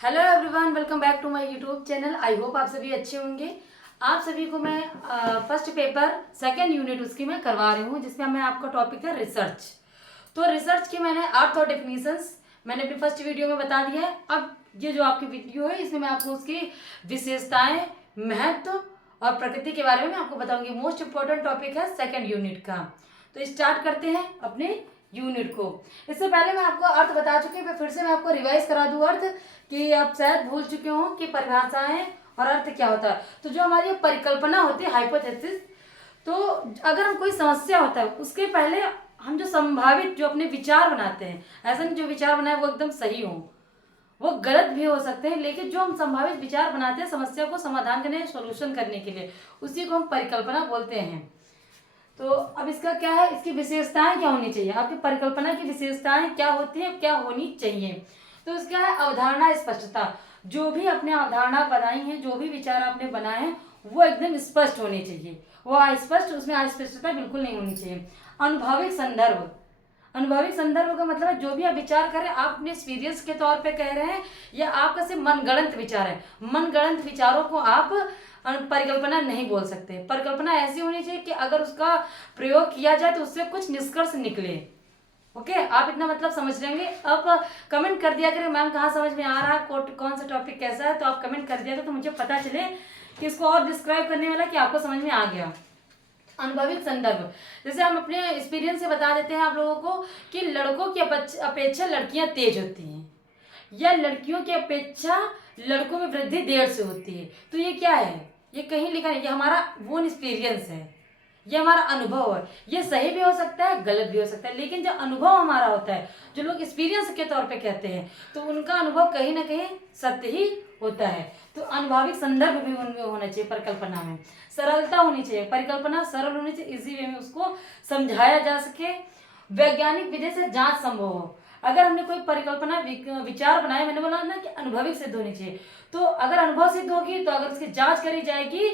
Hello everyone, welcome back to my YouTube channel. I hope आप सभी अच्छे होंगे। आप सभी को मैं फर्स्ट पेपर सेकंड यूनिट उसकी मैं करवा रही हूँ, जिसमें मैं आपका टॉपिक है रिसर्च। तो रिसर्च की मैंने अर्थ और डेफिनेशंस मैंने अपनी फर्स्ट वीडियो में बता दिया है। अब ये जो आपकी वीडियो है इसमें मैं आपको उसकी विशेषताएं, महत्व और प्रकृति के बारे में आपको बताऊंगी। मोस्ट इंपॉर्टेंट टॉपिक है सेकेंड यूनिट का। तो स्टार्ट करते हैं अपने यूनिट को। इससे पहले मैं आपको अर्थ बता चुकी हूँ, फिर से मैं आपको रिवाइज करा दूँ अर्थ, कि आप शायद भूल चुके हो कि परिभाषाएं और अर्थ क्या होता है। तो जो हमारी परिकल्पना होती है, हाइपोथेसिस, तो अगर हम कोई समस्या होता है उसके पहले हम जो संभावित जो अपने विचार बनाते हैं, ऐसा नहीं जो विचार बनाए वो एकदम सही हो, वो गलत भी हो सकते हैं, लेकिन जो हम संभावित विचार बनाते हैं समस्या को समाधान करने, सोल्यूशन करने के लिए, उसी को हम परिकल्पना बोलते हैं। तो अब इसका क्या है, इसकी विशेषताएं क्या होनी चाहिए, आपकी परिकल्पना की विशेषताएं क्या होती है, क्या होनी चाहिए। तो इसका है अवधारणा स्पष्टता। जो भी अपने अवधारणा बनाई है, जो भी विचार आपने बनाए हैं, वो एकदम स्पष्ट होने चाहिए। वो अस्पष्ट, उसमें अस्पष्टता बिल्कुल नहीं होनी चाहिए। अनुभविक संदर्भ। अनुभविक संदर्भ का मतलब जो भी आप विचार कर रहे हैं, आप अपने एक्सपीरियंस के तौर पे कह रहे हैं या आपका सिर्फ मनगढ़ंत विचार है। मनगढ़ंत विचारों को आप परिकल्पना नहीं बोल सकते। परिकल्पना ऐसी होनी चाहिए कि अगर उसका प्रयोग किया जाए तो उससे कुछ निष्कर्ष निकले। ओके, आप इतना मतलब समझ लेंगे। अब कमेंट कर दिया करें मैम कहाँ समझ में आ रहा है, कौन सा टॉपिक कैसा है, तो आप कमेंट कर दिया करें तो मुझे पता चले कि इसको और डिस्क्राइब करने वाला कि आपको समझ में आ गया। अनुभविक संदर्भ, जैसे हम अपने एक्सपीरियंस से बता देते हैं आप लोगों को कि लड़कों की अपेक्षा लड़कियां तेज होती हैं, या लड़कियों की अपेक्षा लड़कों में वृद्धि देर से होती है। तो ये क्या है, ये कहीं लिखा नहीं, ये हमारा वो एक्सपीरियंस है, ये हमारा अनुभव है। ये सही भी हो सकता है, गलत भी हो सकता है, लेकिन जो अनुभव हमारा होता है, जो लोग एक्सपीरियंस के तौर पे कहते हैं, तो उनका अनुभव कहीं ना कहीं सत्य ही होता है। तो अनुभविक संदर्भ भी उनमें होना चाहिए परिकल्पना में। सरलता होनी चाहिए, परिकल्पना सरल होनी चाहिए, इजी वे में उसको समझाया जा सके। वैज्ञानिक विधि से जांच संभव हो। अगर हमने कोई परिकल्पना विचार बनाए, मैंने बोला ना कि अनुभविक सिद्ध होनी चाहिए, तो अगर अनुभव सिद्ध होगी तो अगर उसकी जांच करी जाएगी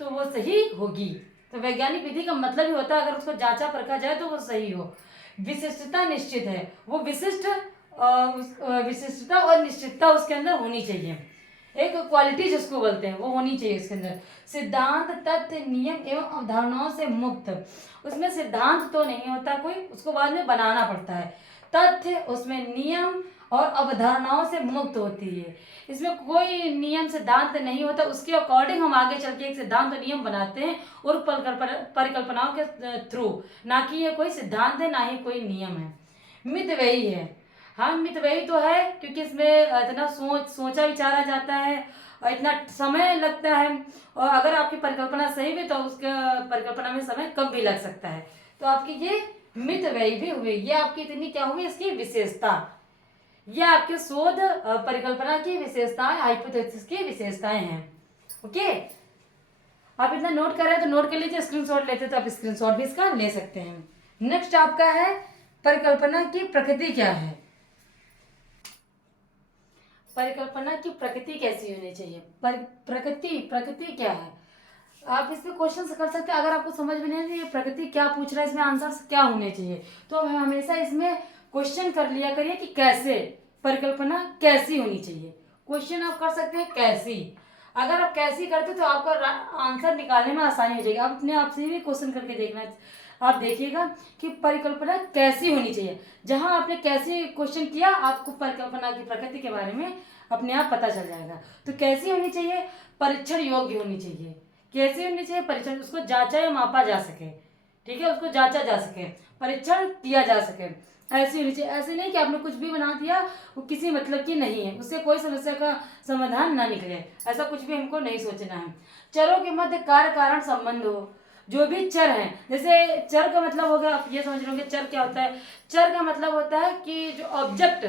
तो वो सही होगी। तो वैज्ञानिक विधि का मतलब ही होता है अगर उसको जांचा परखा जाए तो वो सही हो। विशिष्टता निश्चित है, वो विशिष्टता और निश्चितता उसके अंदर होनी चाहिए। एक क्वालिटी जिसको बोलते हैं वो होनी चाहिए उसके अंदर। सिद्धांत, तथ्य, नियम एवं अवधारणाओं से मुक्त। उसमें सिद्धांत तो नहीं होता कोई, उसको बाद में बनाना पड़ता है। तथ्य, उसमें नियम और अवधारणाओं से मुक्त होती है। इसमें कोई नियम सिद्धांत नहीं होता, उसके अकॉर्डिंग हम आगे चल के एक सिद्धांत और नियम बनाते हैं और परिकल्पनाओं के थ्रू, ना कि ये कोई सिद्धांत है ना ही कोई नियम है। मित वही है, हाँ मित वही तो है, क्योंकि इसमें इतना सोचा विचारा जाता है और इतना समय लगता है, और अगर आपकी परिकल्पना सही भी तो उसके परिकल्पना में समय कम भी लग सकता है। तो आपकी ये मित व्ययी भी हुई, ये आपकी इतनी क्या हुई, इसकी विशेषता, ये आपके शोध परिकल्पना की विशेषताएं, हाइपोथेसिस की विशेषताएं हैं। ओके, आप इतना नोट कर रहे हैं तो नोट कर लीजिए, स्क्रीनशॉट लेते तो आप स्क्रीनशॉट भी इसका ले सकते हैं। नेक्स्ट आपका है परिकल्पना की प्रकृति क्या है। परिकल्पना की प्रकृति कैसी होनी चाहिए, प्रकृति क्या है। आप इस पे क्वेश्चन कर सकते हैं। अगर आपको समझ में नहीं ये प्रकृति क्या पूछ रहा है, इसमें आंसर क्या होने चाहिए, तो हम हमेशा इसमें क्वेश्चन कर लिया करिए कि कैसे, परिकल्पना कैसी होनी चाहिए। क्वेश्चन आप कर सकते हैं कैसी। अगर आप कैसी करते तो आपका आंसर निकालने में आसानी हो जाएगी। आप अपने आप से भी क्वेश्चन करके देखना, आप देखिएगा कि परिकल्पना कैसी होनी चाहिए। जहां आपने कैसी क्वेश्चन किया, आपको परिकल्पना की प्रकृति के बारे में अपने आप पता चल जाएगा। तो कैसी होनी चाहिए, परीक्षण योग्य होनी चाहिए। कैसी होनी चाहिए, परीक्षण, उसको जांचा या मापा जा सके, ठीक है, उसको जांचा जा सके, परीक्षण किया जा सके, ऐसी होनी चाहिए। ऐसे नहीं कि आपने कुछ भी बना दिया, वो किसी मतलब की नहीं है, उससे कोई समस्या का समाधान ना निकले, ऐसा कुछ भी हमको नहीं सोचना है। चरों के मध्य कार्य कारण संबंध हो। जो भी चर हैं, जैसे चर का मतलब हो गया, आप ये समझ लोगे चर क्या होता है। चर का मतलब होता है कि जो ऑब्जेक्ट,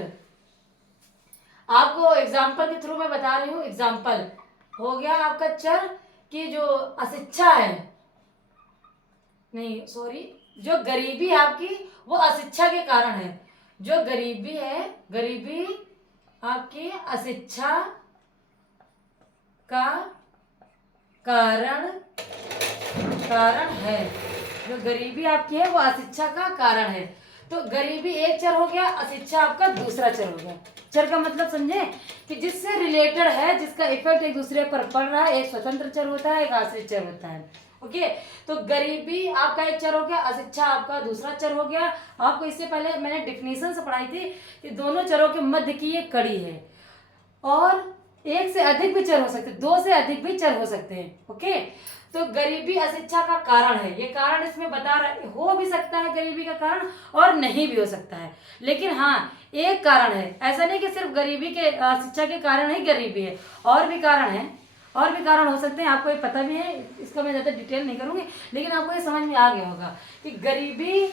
आपको एग्जाम्पल के थ्रू मैं बता रही हूँ। एग्जाम्पल हो गया आपका चर कि जो अशिक्षा है, नहीं सॉरी, जो गरीबी है आपकी वो अशिक्षा के कारण है। जो गरीबी है, गरीबी आपकी अशिक्षा का कारण है। जो गरीबी आपकी है वो अशिक्षा का कारण है। तो गरीबी एक चर हो गया, अशिक्षा आपका दूसरा चर हो गया। चर का मतलब समझे कि जिससे रिलेटेड है, जिसका इफेक्ट एक दूसरे पर पड़ रहा है। एक स्वतंत्र चर होता है, एक आश्रित चर होता है। ओके, तो गरीबी आपका एक चर हो गया, अशिक्षा आपका दूसरा चर हो गया। आपको इससे पहले मैंने डिफिनेशन से पढ़ाई थी कि दोनों चरों के मध्य की एक कड़ी है, और एक से अधिक भी चर हो सकते हैं, दो से अधिक भी चर हो सकते हैं। ओके, तो गरीबी अशिक्षा का कारण है, ये कारण इसमें बता रहा हो भी सकता है गरीबी का कारण, और नहीं भी हो सकता है। लेकिन हाँ, एक कारण है, ऐसा नहीं कि सिर्फ गरीबी के शिक्षा के कारण ही गरीबी है, और भी कारण है, और भी कारण हो सकते हैं। आपको ये पता भी है, इसका मैं ज़्यादा डिटेल नहीं करूँगी, लेकिन आपको ये समझ में आ गया होगा कि गरीबी,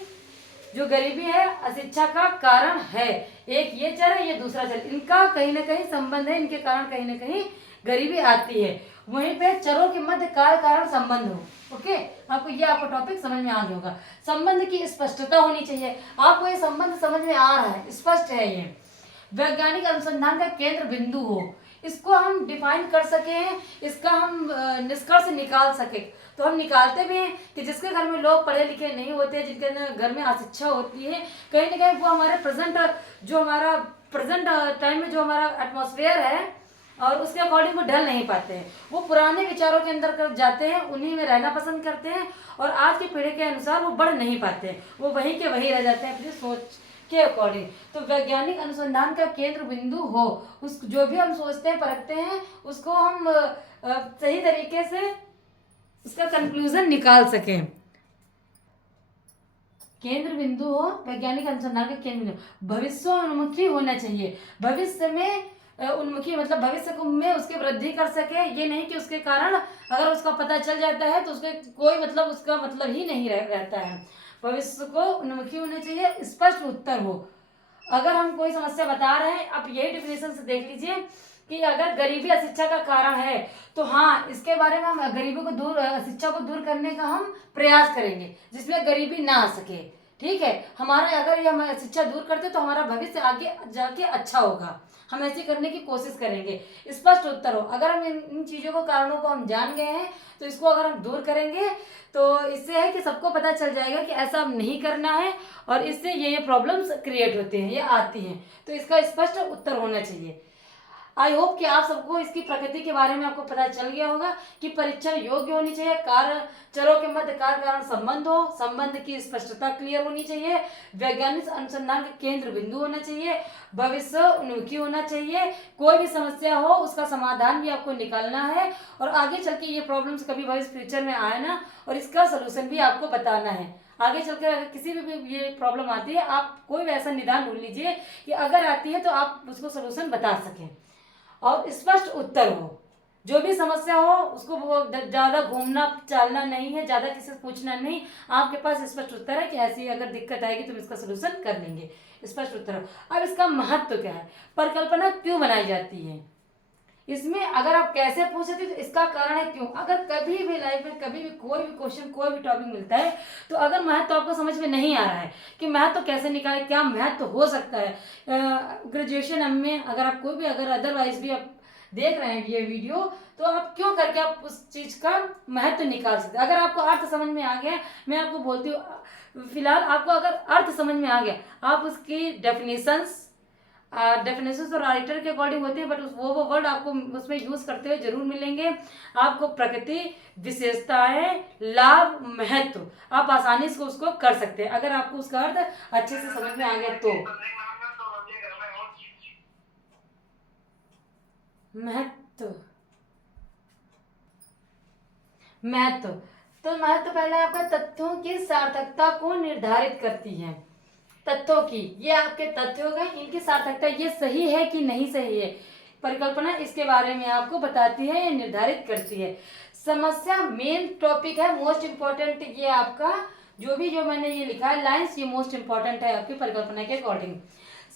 जो गरीबी है अशिक्षा का कारण है। एक ये चर है, ये दूसरा चर, इनका कहीं ना कहीं संबंध है, इनके कारण कहीं ना कहीं गरीबी आती है। वहीं पे चरों के मध्य कार्य कारण संबंध हो। ओके, आपको टॉपिक समझ में आ गया होगा। संबंध की स्पष्टता होनी चाहिए, आपको ये संबंध समझ में आ रहा है, स्पष्ट है, ये वैज्ञानिक अनुसंधान का केंद्र बिंदु हो, इसको हम डिफाइन कर सके हैं, इसका हम निष्कर्ष निकाल सके। तो हम निकालते भी हैं कि जिसके घर में लोग पढ़े लिखे नहीं होते, जिनके घर में अशिक्षा होती है, कहीं ना कहीं वो हमारे प्रेजेंट टाइम में जो हमारा एटमॉस्फेयर है और उसके अकॉर्डिंग वो ढल नहीं पाते हैं, वो पुराने विचारों के अंदर कर जाते हैं, उन्हीं में रहना पसंद करते हैं, और आज की पीढ़ी के अनुसार वो बढ़ नहीं पाते हैं, वो वहीं के वहीं रह जाते हैं अपनी सोच के अकॉर्डिंग। तो वैज्ञानिक अनुसंधान का केंद्र बिंदु हो, उस जो भी हम सोचते हैं परखते हैं, उसको हम सही तरीके से उसका कंक्लूजन निकाल सकें। केंद्र बिंदु हो, वैज्ञानिक अनुसंधान का केंद्र बिंदु भविष्योन्मुखी होना चाहिए। भविष्य में उन्मुखी मतलब भविष्य में उसकी वृद्धि कर सके, ये नहीं कि उसके कारण अगर उसका पता चल जाता है तो उसके कोई मतलब उसका मतलब ही नहीं रहता है। भविष्य को उन्मुखी होना चाहिए, स्पष्ट उत्तर हो। अगर हम कोई समस्या बता रहे हैं, आप यही डिफिनेशन से देख लीजिए कि अगर गरीबी अशिक्षा का कारण है तो हाँ, इसके बारे में हम गरीबी को दूर, अशिक्षा को दूर करने का हम प्रयास करेंगे जिसमें गरीबी ना आ सके। ठीक है, हमारा अगर ये हम शिक्षा दूर करते तो हमारा भविष्य आगे जाके अच्छा होगा, हम ऐसे करने की कोशिश करेंगे। स्पष्ट उत्तर हो, अगर हम इन चीज़ों को कारणों को हम जान गए हैं तो इसको अगर हम दूर करेंगे तो इससे है कि सबको पता चल जाएगा कि ऐसा नहीं करना है, और इससे ये प्रॉब्लम्स क्रिएट होते हैं, ये आती हैं। तो इसका स्पष्ट उत्तर होना चाहिए। आई होप कि आप सबको इसकी प्रकृति के बारे में आपको पता चल गया होगा कि परीक्षण योग्य होनी चाहिए, कार्य चरों के मध्य कार्य कारण संबंध हो, संबंध की स्पष्टता क्लियर होनी चाहिए, वैज्ञानिक अनुसंधान का केंद्र बिंदु होना चाहिए, भविष्य उन्मुखी होना चाहिए, कोई भी समस्या हो उसका समाधान भी आपको निकालना है, और आगे चल के ये प्रॉब्लम्स कभी भविष्य फ्यूचर में आए ना, और इसका सोल्यूशन भी आपको बताना है। आगे चलकर अगर किसी भी ये प्रॉब्लम आती है, आप कोई भी ऐसा निदान ढूंढ लीजिए कि अगर आती है तो आप उसको सोल्यूशन बता सकें, और स्पष्ट उत्तर हो। जो भी समस्या हो उसको ज़्यादा घूमना चालना नहीं है, ज़्यादा किसी से पूछना नहीं, आपके पास स्पष्ट उत्तर है कि ऐसी अगर दिक्कत आएगी तो हम इसका सोल्यूशन कर लेंगे। स्पष्ट उत्तर हो। अब इसका महत्व क्या है, परिकल्पना क्यों बनाई जाती है, इसमें अगर आप कैसे पूछते तो इसका कारण है क्यों। अगर कभी भी लाइफ में कभी भी कोई भी क्वेश्चन कोई भी टॉपिक मिलता है तो अगर महत्व आपको समझ में नहीं आ रहा है कि महत्व कैसे निकाले, क्या महत्व हो सकता है, ग्रेजुएशन में अगर आप कोई भी अगर अदरवाइज भी आप देख रहे हैं ये वीडियो, तो आप क्यों करके आप उस चीज़ का महत्व निकाल सकते हैं। अगर आपको अर्थ समझ में आ गया, मैं आपको बोलती हूँ फिलहाल आपको अगर अर्थ समझ में आ गया, आप उसकी डेफिनेशंस तो राइटर के अकॉर्डिंग होते हैं, बट वो वर्ड आपको उसमें यूज करते हुए जरूर मिलेंगे। आपको प्रकृति, विशेषताएं, लाभ, महत्व, आप आसानी से उसको कर सकते हैं अगर आपको उसका अर्थ अच्छे से समझ में आ गया तो। महत्व महत्व तो महत्व पहले आपका तथ्यों की सार्थकता को निर्धारित करती है। तथ्यों की, ये आपके तथ्य हो गए, इनकी सार्थकता, ये सही है कि नहीं सही है, परिकल्पना इसके बारे में आपको बताती है, ये निर्धारित करती है। समस्या मेन टॉपिक है, मोस्ट इम्पोर्टेंट, ये आपका जो मैंने ये लिखा है लाइंस, ये मोस्ट इम्पोर्टेंट है आपकी परिकल्पना के अकॉर्डिंग।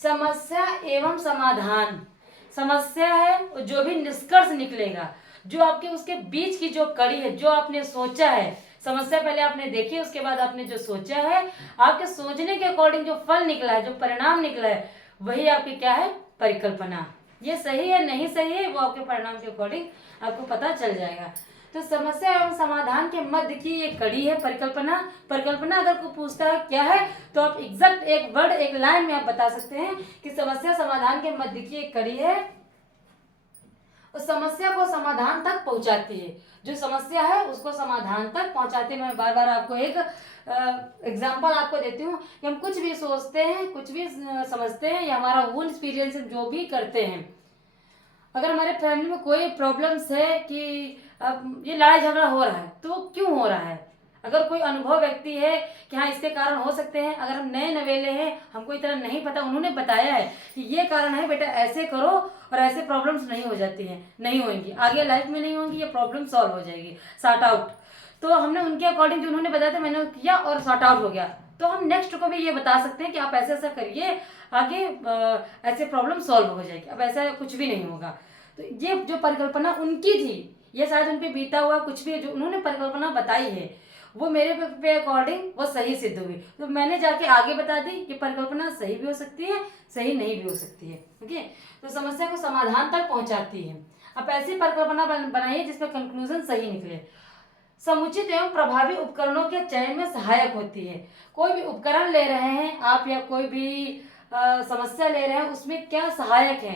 समस्या एवं समाधान, समस्या है जो भी निष्कर्ष निकलेगा, जो आपके उसके बीच की जो कड़ी है, जो आपने सोचा है, समस्या पहले आपने देखी, उसके बाद आपने जो सोचा है, आपके सोचने के अकॉर्डिंग जो फल निकला है, जो परिणाम निकला है, वही आपकी क्या है, परिकल्पना। ये सही है नहीं सही है वो आपके परिणाम के अकॉर्डिंग आपको पता चल जाएगा। तो समस्या एवं समाधान के मध्य की एक कड़ी है परिकल्पना। परिकल्पना अगर कोई पूछता है क्या है, तो आप एग्जैक्ट एक वर्ड एक लाइन में आप बता सकते हैं कि समस्या समाधान के मध्य की एक कड़ी है, उस समस्या को समाधान तक पहुंचाती है। जो समस्या है उसको समाधान तक पहुंचाते हैं। मैं बार बार आपको एक एग्जाम्पल आपको देती हूँ कि हम कुछ भी सोचते हैं, कुछ भी समझते हैं या हमारा ओन एक्सपीरियंस जो भी करते हैं, अगर हमारे फैमिली में कोई प्रॉब्लम्स है कि अब ये लड़ाई झगड़ा हो रहा है, तो क्यों हो रहा है, अगर कोई अनुभव व्यक्ति है कि हाँ इसके कारण हो सकते हैं, अगर हम नए नवेले हैं, हमको इतना नहीं पता, उन्होंने बताया है कि ये कारण है बेटा, ऐसे करो और ऐसे प्रॉब्लम्स नहीं हो जाती हैं, नहीं होंगी आगे लाइफ में, नहीं होंगी, ये प्रॉब्लम सॉल्व हो जाएगी, सॉर्ट आउट। तो हमने उनके अकॉर्डिंग जो उन्होंने बताया था मैंने किया और सॉर्ट आउट हो गया। तो हम नेक्स्ट को भी ये बता सकते हैं कि आप ऐसा ऐसा करिए, आगे ऐसे प्रॉब्लम सॉल्व हो जाएगी, अब ऐसा कुछ भी नहीं होगा। तो ये जो परिकल्पना उनकी थी, ये शायद उन पे बीता हुआ कुछ भी जो उन्होंने परिकल्पना बताई है वो मेरे पे अकॉर्डिंग वो सही सिद्ध हुई। तो मैंने जाके आगे बता दी कि परिकल्पना सही भी हो सकती है, सही नहीं भी हो सकती है। ओके, तो समस्या को समाधान तक पहुंचाती है। अब ऐसी परिकल्पना बनाइए जिसमें कंक्लूजन सही निकले। समुचित एवं प्रभावी उपकरणों के चयन में सहायक होती है। कोई भी उपकरण ले रहे हैं आप या कोई भी समस्या ले रहे हैं, उसमें क्या सहायक है,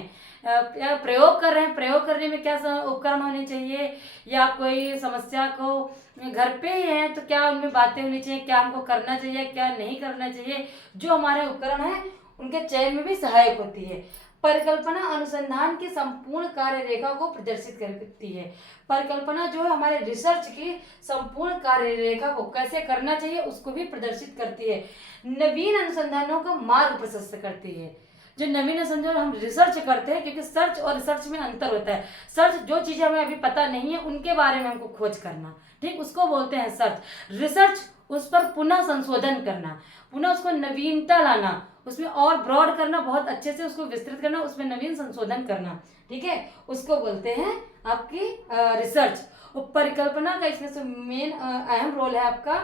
या प्रयोग कर रहे हैं, प्रयोग करने में क्या उपकरण होने चाहिए, या कोई समस्या को घर पे ही है तो क्या उनमें बातें होनी चाहिए, क्या हमको करना चाहिए, क्या नहीं करना चाहिए, जो हमारे उपकरण हैं उनके चयन में भी सहायक होती है। परिकल्पना अनुसंधान की संपूर्ण कार्य रेखा को प्रदर्शित करती है। परिकल्पना जो है हमारे रिसर्च की संपूर्ण कार्य रेखा को कैसे करना चाहिए उसको भी प्रदर्शित करती है। नवीन अनुसंधानों का मार्ग प्रशस्त करती है। जो नवीन अनुसंधान हम रिसर्च करते हैं, क्योंकि सर्च और रिसर्च में अंतर होता है। सर्च जो चीजें हमें अभी पता नहीं है उनके बारे में हमको खोज करना, ठीक, उसको बोलते हैं सर्च। रिसर्च उस पर पुनः संशोधन करना, पुनः उसको नवीनता लाना, उसमें और ब्रॉड करना, बहुत अच्छे से उसको विस्तृत करना, उसमें नवीन संशोधन करना, ठीक है, उसको बोलते हैं आपकी रिसर्च। और परिकल्पना का इसमें से मेन अहम रोल है आपका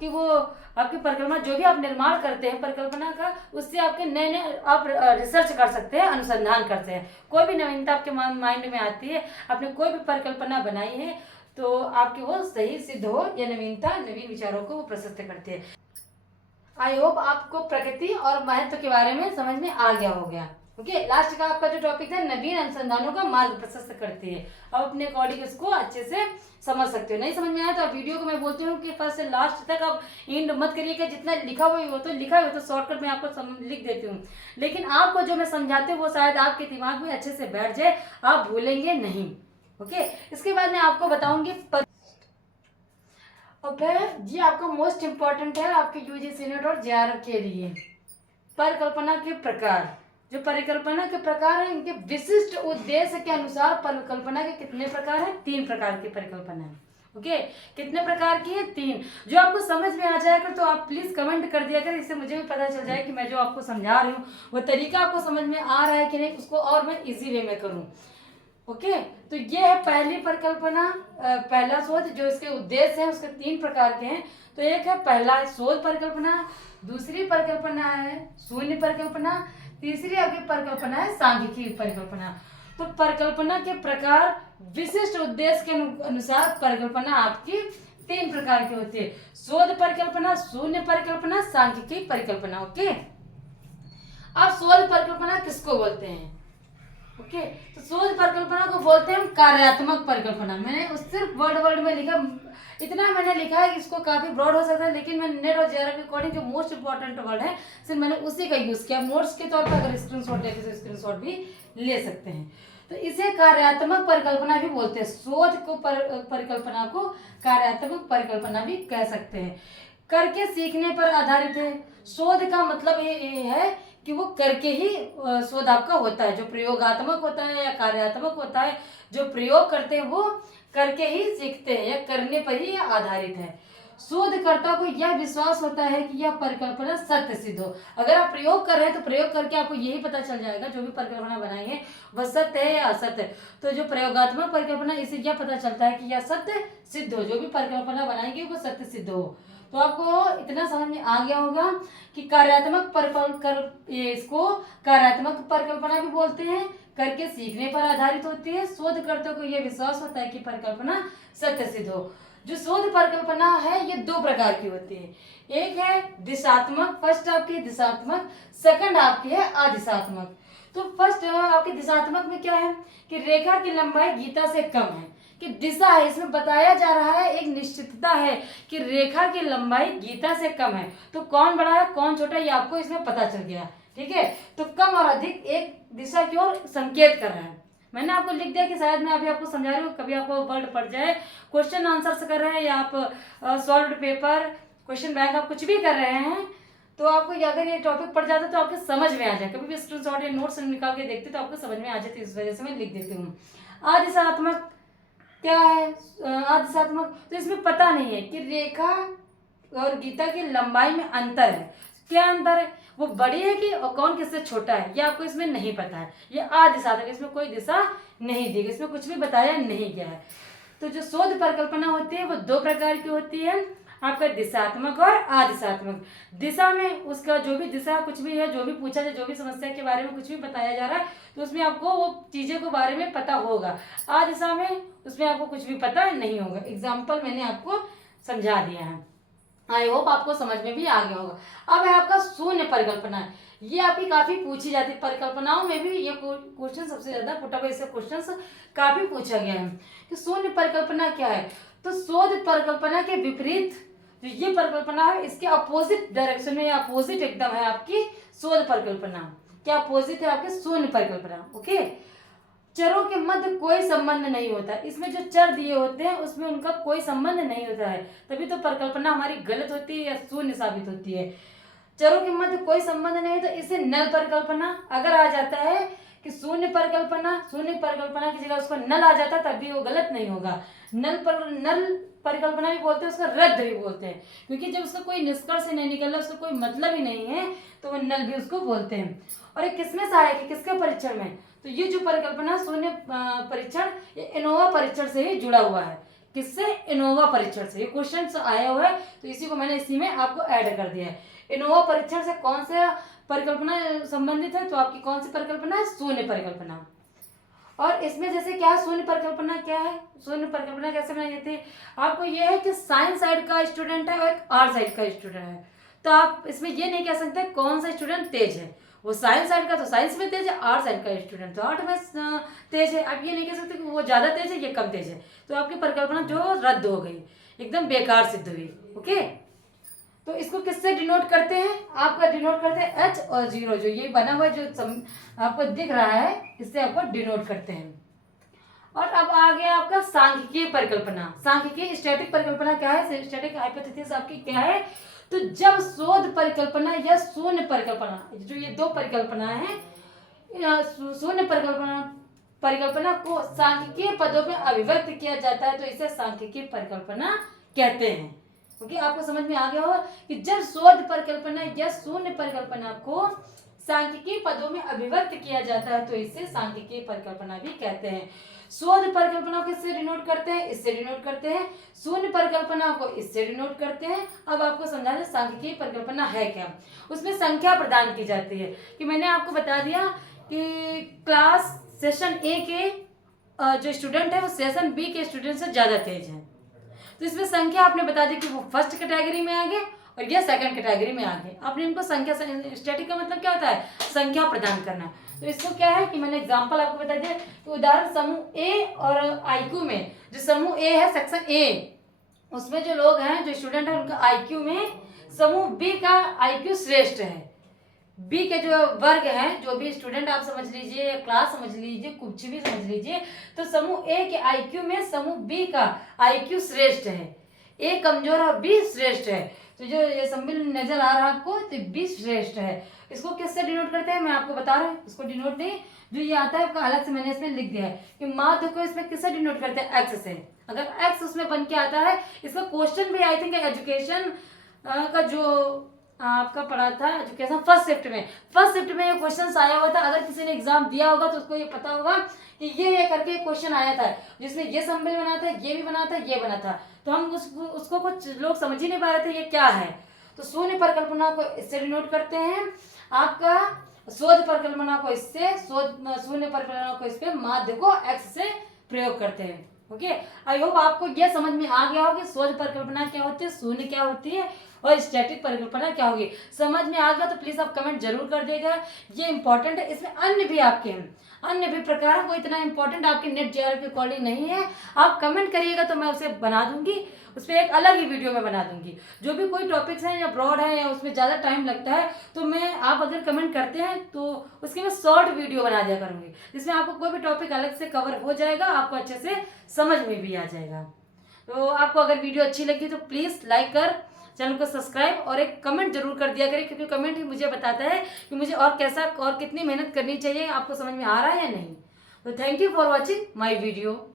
कि वो आपकी परिकल्पना जो भी आप निर्माण करते हैं परिकल्पना का, उससे आपके नए नए आप रिसर्च कर सकते हैं, अनुसंधान करते हैं। कोई भी नवीनता आपके माइंड में आती है, आपने कोई भी परिकल्पना बनाई है तो आपकी वो सही सिद्ध हो या नवीनता, नवीन विचारों को वो प्रशस्त करते हैं। आई होप आपको प्रकृति और महत्व के बारे में समझ में आ गया होगा। ओके, लास्ट का आपका जो टॉपिक था नवीन अनुसंधानों का मार्ग प्रशस्त करती है। अब अपने अकॉर्डिंग इसको अच्छे से समझ सकते हो। नहीं समझ में आया तो आप वीडियो को मैं बोलती हूँ कि फर्स्ट से लास्ट तक आप एंड मत करिएगा, जितना लिखा हुआ हो तो लिखा हुआ तो शॉर्टकट में आपको लिख देती हूँ, लेकिन आपको जो मैं समझाती हूँ वो शायद आपके दिमाग में अच्छे से बैठ जाए, आप भूलेंगे नहीं। ओके, इसके बाद मैं आपको बताऊंगी ओके जी, आपका मोस्ट इम्पॉर्टेंट है आपके यूजीसी नेट और जेआरएफ के लिए परिकल्पना के प्रकार। जो परिकल्पना के प्रकार है इनके विशिष्ट उद्देश्य के अनुसार परिकल्पना के कितने प्रकार हैं? 3 प्रकार की परिकल्पना है। ओके, कितने प्रकार की है? 3। जो आपको समझ में आ जाएगा तो आप प्लीज कमेंट कर दिया कर, इससे मुझे भी पता चल जाए कि मैं जो आपको समझा रही हूँ वो तरीका आपको समझ में आ रहा है कि नहीं, उसको और मैं इजी वे में करूँ। ओके, तो ये है पहली परिकल्पना, पहला शोध। जो इसके उद्देश्य है उसके 3 प्रकार के हैं। तो एक है पहला शोध परिकल्पना, दूसरी परिकल्पना है शून्य परिकल्पना, तीसरी आपकी परिकल्पना है सांख्यिकी परिकल्पना। तो परिकल्पना के प्रकार विशिष्ट उद्देश्य के अनुसार परिकल्पना आपकी 3 प्रकार की होती है। शोध परिकल्पना, शून्य परिकल्पना, सांख्यिकी परिकल्पना। ओके, अब शोध परिकल्पना किसको बोलते हैं? ओके, तो शोध परिकल्पना को बोलते हैं हम कार्यात्मक परिकल्पना। मैंने उस सिर्फ वर्ड में लिखा, इतना मैंने लिखा है कि इसको काफी ब्रॉड हो सकता है, लेकिन मैं नेट और जेआरएफ के अकॉर्डिंग जो मोस्ट इंपॉर्टेंट वर्ड है सिर्फ मैंने उसी का यूज किया। नोट्स के तौर पर अगर स्क्रीनशॉट लेके तो स्क्रीनशॉट भी ले सकते हैं। तो इसे कार्यात्मक परिकल्पना भी बोलते हैं। शोध को परिकल्पना को कार्यात्मक परिकल्पना भी कह सकते हैं। करके सीखने पर आधारित है। शोध का मतलब ये है कि वो करके ही शोध आपका होता है। जो प्रयोगात्मक होता है या कार्यात्मक होता है, जो प्रयोग करते हैं वो करके ही सीखते हैं या करने पर ही आधारित है। शोधकर्ता को यह विश्वास होता है कि यह परिकल्पना सत्य सिद्ध हो। अगर आप प्रयोग कर रहे हैं तो प्रयोग करके आपको यही पता चल जाएगा जो भी परिकल्पना बनाई है वह सत्य है या असत्य है। तो जो प्रयोगात्मक परिकल्पना, इससे यह पता चलता है कि यह सत्य सिद्ध हो, जो भी परिकल्पना बनाएंगे वो सत्य सिद्ध हो। तो आपको इतना समझ में आ गया होगा कि कार्यात्मक इसको कार्यात्मक परिकल्पना भी बोलते हैं, करके सीखने पर आधारित होती है। शोधकर्ता को यह विश्वास होता है कि परिकल्पना सत्य सिद्ध हो। जो शोध परिकल्पना है ये दो प्रकार की होती है। एक है दिशात्मक, फर्स्ट आपकी दिशात्मक, सेकंड आपकी है अदिशात्मक। तो फर्स्ट आपकी दिशात्मक में क्या है कि रेखा की लंबाई गीता से कम है, कि दिशा है, इसमें बताया जा रहा है, एक निश्चितता है कि रेखा की लंबाई गीता से कम है। तो कौन बड़ा है कौन छोटा है ये आपको इसमें पता चल गया, ठीक है। तो कम और अधिक एक दिशा की ओर संकेत कर रहा है। मैंने आपको लिख दिया कि शायद मैं अभी आपको समझा रही हूँ, कभी आपको वर्ड पड़ जाए, क्वेश्चन आंसर से कर रहे हैं या आप सॉल्व्ड पेपर, क्वेश्चन बैंक आप कुछ भी कर रहे हैं, तो आपको अगर ये टॉपिक पड़ जाता है तो आपको समझ में आ जाए। कभी भी स्क्रीनशॉट या नोट्स निकाल के देखते तो आपको समझ में आ जाती है, इस वजह से मैं लिख देती हूँ। आदिशात्मक क्या है? आदिशात्मक, तो इसमें पता नहीं है कि रेखा और गीता की लंबाई में अंतर है। क्या अंतर है? वो बड़ी है कि और कौन किससे छोटा है, ये आपको इसमें नहीं पता है। ये आदिशात्मक, इसमें कोई दिशा नहीं दी गई, इसमें कुछ भी बताया नहीं गया है। तो जो शोध परिकल्पना होती है वो दो प्रकार की होती है, आपका दिशात्मक और आदिशात्मक। दिशा में उसका जो भी दिशा कुछ भी है, जो भी पूछा जाए, जो भी समस्या के बारे में कुछ भी बताया जा रहा है, तो उसमें आपको वो चीज़ों के बारे में पता होगा। आदिशा में उसमें आपको कुछ भी पता नहीं होगा। एग्जाम्पल मैंने आपको समझा दिया है, आई होप आपको समझ में भी आ गया होगा। अब है आपका शून्य परिकल्पना। ये आपकी काफी पूछी जाती है, परिकल्पनाओं में भी ये क्वेश्चन सबसे ज्यादा पुट अप, ऐसे क्वेश्चन काफी पूछा गया है कि शून्य परिकल्पना क्या है। तो शोध परिकल्पना के विपरीत जो ये परिकल्पना है, इसके अपोजिट डायरेक्शन में, अपोजिट एकदम है आपकी शोध परिकल्पना। क्या अपोजिट है आपके? शून्य परिकल्पना। ओके, चरों के मध्य कोई संबंध नहीं होता। इसमें जो चर दिए होते हैं उसमें उनका कोई संबंध नहीं होता है, तभी तो परिकल्पना हमारी गलत होती है या शून्य साबित होती है। चरों के मध्य कोई संबंध नहीं, तो इसे नल परिकल्पना अगर आ जाता है कि शून्य परिकल्पना की जगह उसको नल आ जाता तब भी वो गलत नहीं होगा। नल परिकल्पना भी बोलते हैं, उसको रद्द भी बोलते हैं, क्योंकि जब उसका कोई निष्कर्ष नहीं निकल रहा, उसका कोई मतलब ही नहीं है, तो वो नल भी उसको बोलते हैं। और ये किसमें सहायक है? किसके परीक्षण में? तो ये जो परिकल्पना शून्य परीक्षण, ये एनोवा परीक्षण से ही जुड़ा हुआ है। किससे? एनोवा परीक्षण से। ये क्वेश्चन आया हुआ है तो इसी को मैंने इसी में आपको ऐड कर दिया है। एनोवा परीक्षण से कौन से परिकल्पना संबंधित है? तो आपकी कौन सी परिकल्पना है? शून्य परिकल्पना। और इसमें जैसे क्या शून्य परिकल्पना क्या है? शून्य परिकल्पना कैसे बनाई जाती है? आपको यह है कि साइंस साइड का स्टूडेंट है और एक आर्ट साइड का स्टूडेंट है, तो आप इसमें ये नहीं कह सकते कौन सा स्टूडेंट तेज है। वो साइंस साइड का तो साइंस में तेज है, आर्ट साइड का स्टूडेंट तो आर्ट में तेज है। आप ये नहीं कह सकते कि वो ज्यादा तेज है, ये कम तेज है। तो आपकी परिकल्पना जो रद्द हो गई, एकदम बेकार सिद्ध हुई। ओके, तो इसको किससे डिनोट करते हैं? आपका डिनोट करते हैं H और 0, जो ये बना हुआ जो आपको दिख रहा है, इससे आपको डिनोट करते हैं। और अब आ गया आपका सांख्यिकीय परिकल्पना। सांख्यिकीय स्टैटिक परिकल्पना क्या है? स्टैटिक हाइपोथेसिस आपकी क्या है? तो जब शोध परिकल्पना या शून्य परिकल्पना, जो ये दो परिकल्पना है, शून्य परिकल्पना को सांख्यिकीय पदों में अभिव्यक्त किया जाता है, तो इसे सांख्यिकीय परिकल्पना कहते हैं। क्योंकि आपको समझ में आ गया होगा कि जब शोध परिकल्पना या शून्य परिकल्पना को सांख्यिकीय पदों में अभिव्यक्त किया जाता है, तो इसे सांख्यिकीय परिकल्पना भी कहते हैं। शोध परिकल्पना को इससे डिनोट करते हैं, इससे डिनोट करते हैं, शून्य परिकल्पना को इससे डिनोट करते हैं। अब आपको समझा दें सांख्यिकीय परिकल्पना है क्या। उसमें संख्या प्रदान की जाती है, कि मैंने आपको बता दिया कि क्लास सेशन ए के जो स्टूडेंट है वो सेशन बी के स्टूडेंट से ज्यादा तेज है, तो इसमें संख्या आपने बता दी कि वो फर्स्ट कैटेगरी में आ गए और ये सेकंड कैटेगरी में आ गए। आपने इनको संख्या, स्टैटिक का मतलब क्या होता है? संख्या प्रदान करना। तो इसको क्या है कि मैंने एग्जांपल आपको बता दिया कि उदाहरण समूह ए और आईक्यू में, जो समूह ए है सेक्शन ए, उसमें जो लोग हैं, जो स्टूडेंट है, उनका आईक्यू में समूह बी का आईक्यू श्रेष्ठ है। बी के जो वर्ग हैं, जो भी स्टूडेंट आप समझ लीजिए, क्लास समझ लीजिए, कुछ भी समझ लीजिए, तो समूह ए के आईक्यू में समूह बी का आईक्यू श्रेष्ठ है। ए कमजोर और बी श्रेष्ठ है। तो जो ये सम्मिल नजर आ रहा है आपको, तो बी श्रेष्ठ है। इसको किससे डिनोट करते हैं मैं आपको बता रहा हूँ, इसको डिनोट नहीं, जो ये आता है आपका अलग से मैंने इसमें लिख दिया है कि माध्य को इसमें किससे डिनोट करते हैं? एक्स से। अगर एक्स उसमें बन के आता है, इसका क्वेश्चन भी आई थिंक एजुकेशन का जो आपका पढ़ा था एजुकेशन फर्स्ट शिफ्ट में ये क्वेश्चन आया हुआ था। अगर किसी ने एग्जाम दिया होगा तो उसको ये पता होगा कि ये करके क्वेश्चन आया था, जिसमें ये सम्मिल बना था, ये भी बना था, ये बना था। तो हम उसको कुछ लोग समझ ही नहीं पा रहे थे ये क्या है। तो शून्य परिकल्पना को इससे डिनोट करते हैं। आपका शोध परिकल्पना को इससे, शून्य परिकल्पना को इस पे, माध्य को x से प्रयोग करते हैं। ओके, आई होप आपको यह समझ में आ गया हो कि शोध परिकल्पना क्या होती है, शून्य क्या होती है और स्टैटिक परिकल्पना क्या होगी। समझ में आ गया तो प्लीज आप कमेंट जरूर कर देगा, ये इंपॉर्टेंट है। इसमें अन्य भी आपके हैं, अन्य भी प्रकार है, वो इतना इंपॉर्टेंट आपके नेट जेआरएफ के अकॉर्डिंग नहीं है। आप कमेंट करिएगा तो मैं उसे बना दूंगी, उस पर एक अलग ही वीडियो में बना दूंगी। जो भी कोई टॉपिक्स हैं या ब्रॉड है या उसमें ज़्यादा टाइम लगता है तो मैं, आप अगर कमेंट करते हैं तो उसकी मैं शॉर्ट वीडियो बना दिया करूंगी, जिसमें आपको कोई भी टॉपिक अलग से कवर हो जाएगा, आपको अच्छे से समझ में भी आ जाएगा। तो आपको अगर वीडियो अच्छी लगी तो प्लीज़ लाइक कर, चैनल को सब्सक्राइब और एक कमेंट जरूर कर दिया करें, क्योंकि कमेंट ही मुझे बताता है कि मुझे और कैसा और कितनी मेहनत करनी चाहिए, आपको समझ में आ रहा है या नहीं। तो thank you for watching my video.